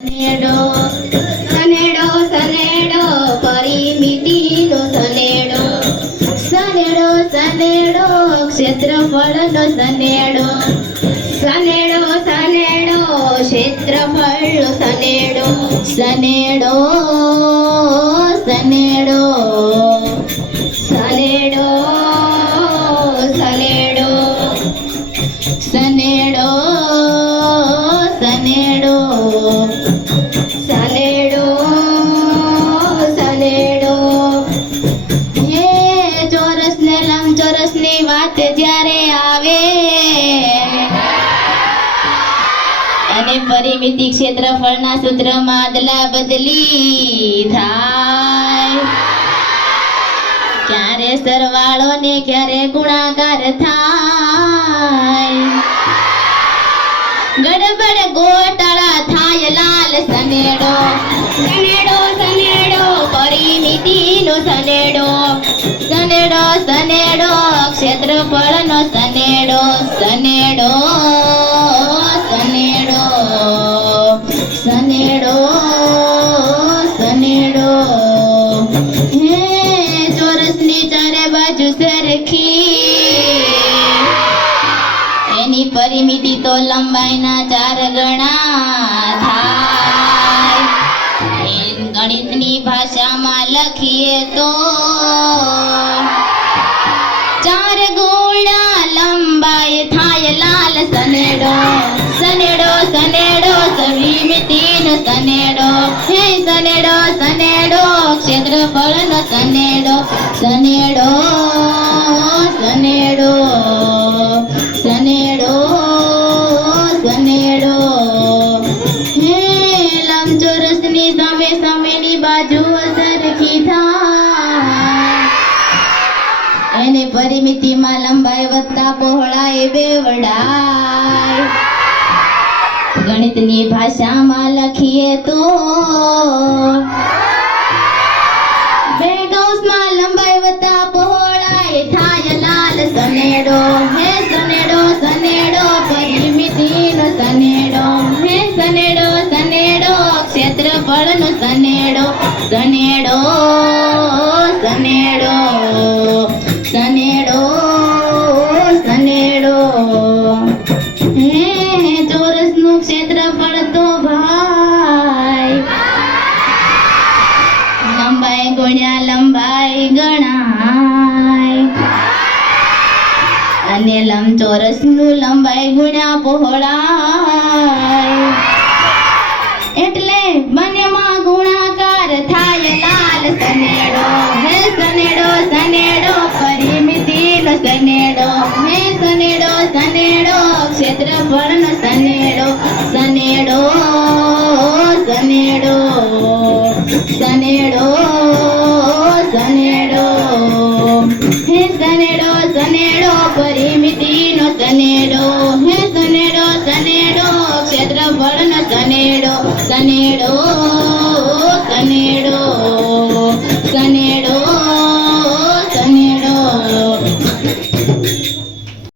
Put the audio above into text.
સનેડો સનેડો સનેડો પરિમિતિનો સનેડો સનેડો સનેડો ક્ષેત્રફળનો સનેડો સનેડો સનેડો ક્ષેત્રફળનો સનેડો સનેડો સનેડો અને પરિમિતિ ક્ષેત્રફળના સૂત્રમાં અદલા બદલી થાય ક્યારે સરવાળો ને ક્યારે ગુણાકાર થાય સનેડો સનેડો સનેડો, પરિમિતિનો સનેડો. સનેડો સનેડો, ક્ષેત્રફળનો સનેડો સનેડો સનેડો સનેડો સનેડો. હે, ચોરસની ચારે બાજુ સરખી. એની પરિમિતિ તો લંબાઈના ચાર ગણા. સનેડો, હે સનેડો સનેડો ક્ષેત્રફળનો સનેડો સનેડો સનેડો સનેડો સનેડો. હે લંબચોરસની સામે સામેની બાજુ સરખી થાય. એને પરિમિતિમાં લંબાઈ વત્તા પહોળાઈ બેવડાય. ગણિતની ભાષામાં લખીએ તો બે કૌંસમાં લંબાઈ વત્તા પહોળાઈ થાય લાલ સનેડો, હે સનેડો સનેડો પરિમિતિનો સનેડો, હે સનેડો સનેડો, ક્ષેત્રફળનો સનેડો સનેડો. ગુણ્યા લંબાઈ ગણાય. અને લંબચોરસનું લંબાઈ ગુણ્યા પહોળાય. એટલે બંનેમાં ગુણાકાર થાય લાલ સનેડો, હે સનેડો સનેડો, પરિમિતિનો સનેડો, હે સનેડો સનેડો ક્ષેત્રફળ નો સનેડો સનેડો સનેડો સનેડો. ಬೇಡೋ